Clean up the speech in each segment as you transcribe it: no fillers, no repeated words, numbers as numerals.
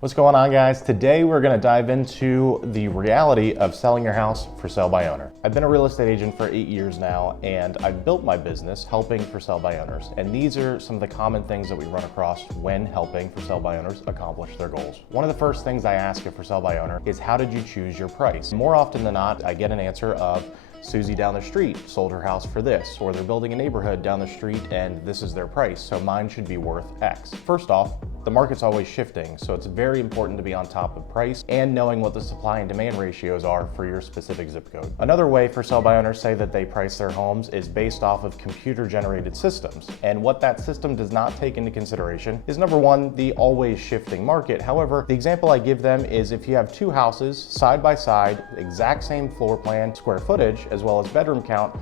What's going on, guys? Today we're going to dive into the reality of selling your house for sale by owner. I've been a real estate agent for 8 years now, and I've built my business helping for sale by owners. And these are some of the common things that we run across when helping for sale by owners accomplish their goals. One of the first things I ask a for sale by owner is, how did you choose your price? More often than not, I get an answer of, Susie down the street sold her house for this, or they're building a neighborhood down the street and this is their price, so mine should be worth X. First off, the market's always shifting, so it's very important to be on top of price and knowing what the supply and demand ratios are for your specific zip code. Another way for sell by owners say that they price their homes is based off of computer generated systems. And what that system does not take into consideration is, number one, the always shifting market. However, the example I give them is, if you have two houses side by side, exact same floor plan, square footage, as well as bedroom count,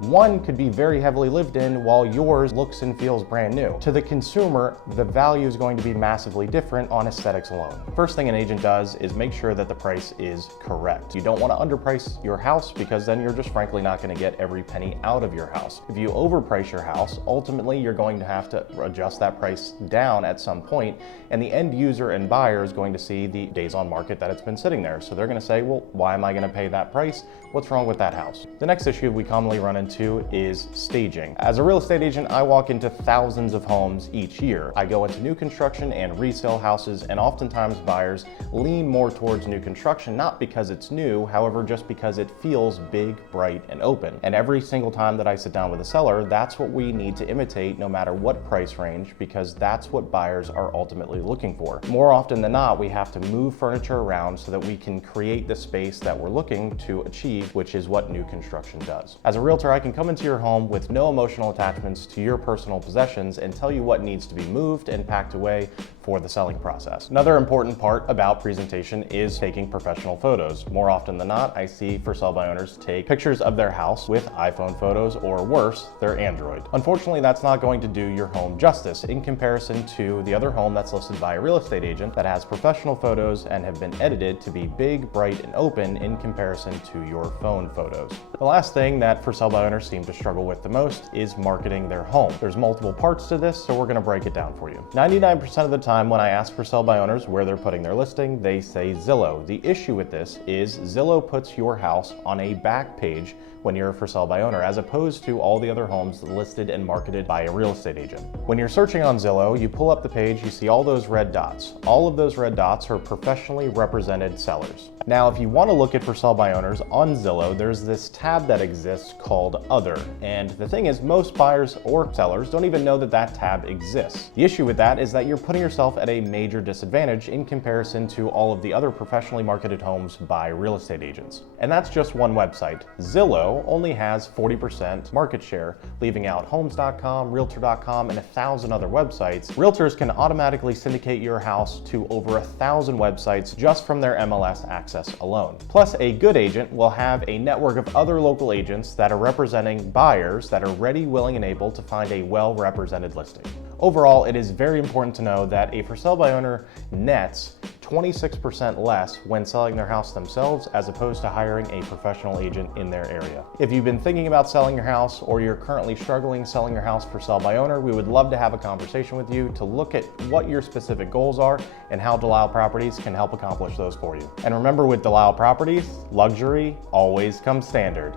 one could be very heavily lived in while yours looks and feels brand new. To the consumer, the value is going to be massively different on aesthetics alone. First thing an agent does is make sure that the price is correct. You don't want to underprice your house, because then you're just frankly not going to get every penny out of your house. If you overprice your house, ultimately you're going to have to adjust that price down at some point, and the end user and buyer is going to see the days on market that it's been sitting there. So they're going to say, well, why am I going to pay that price? What's wrong with that house? The next issue we commonly run into is staging. As a real estate agent, I walk into thousands of homes each year. I go into new construction and resale houses, and oftentimes buyers lean more towards new construction, not because it's new, however, just because it feels big, bright, and open. And every single time that I sit down with a seller, that's what we need to imitate, no matter what price range, because that's what buyers are ultimately looking for. More often than not, we have to move furniture around so that we can create the space that we're looking to achieve, which is what new construction does. As a realtor, I can come into your home with no emotional attachments to your personal possessions and tell you what needs to be moved and packed away for the selling process. Another important part about presentation is taking professional photos. More often than not, I see for sale by owners take pictures of their house with iPhone photos, or worse, their Android. Unfortunately, that's not going to do your home justice in comparison to the other home that's listed by a real estate agent that has professional photos and have been edited to be big, bright, and open in comparison to your phone photos. The last thing that for sale by owners seem to struggle with the most is marketing their home. There's multiple parts to this, so we're going to break it down for you. 99% of the time when I ask for sell by owners where they're putting their listing, they say Zillow. The issue with this is Zillow puts your house on a back page when you're a for sale by owner, as opposed to all the other homes listed and marketed by a real estate agent. When you're searching on Zillow, you pull up the page, you see all those red dots. All of those red dots are professionally represented sellers. Now, if you want to look at for sale by owners on Zillow, there's this tab that exists called Other. And the thing is, most buyers or sellers don't even know that that tab exists. The issue with that is that you're putting yourself at a major disadvantage in comparison to all of the other professionally marketed homes by real estate agents. And that's just one website. Zillow only has 40% market share, leaving out Homes.com, Realtor.com, and 1,000 other websites. Realtors can automatically syndicate your house to over 1,000 websites just from their MLS access alone. Plus, a good agent will have a network of other local agents that are representing buyers that are ready, willing, and able to find a well-represented listing. Overall, it is very important to know that a for sale by owner nets 26% less when selling their house themselves, as opposed to hiring a professional agent in their area. If you've been thinking about selling your house, or you're currently struggling selling your house for sale by owner, we would love to have a conversation with you to look at what your specific goals are and how Delisle Properties can help accomplish those for you. And remember, with Delisle Properties, luxury always comes standard.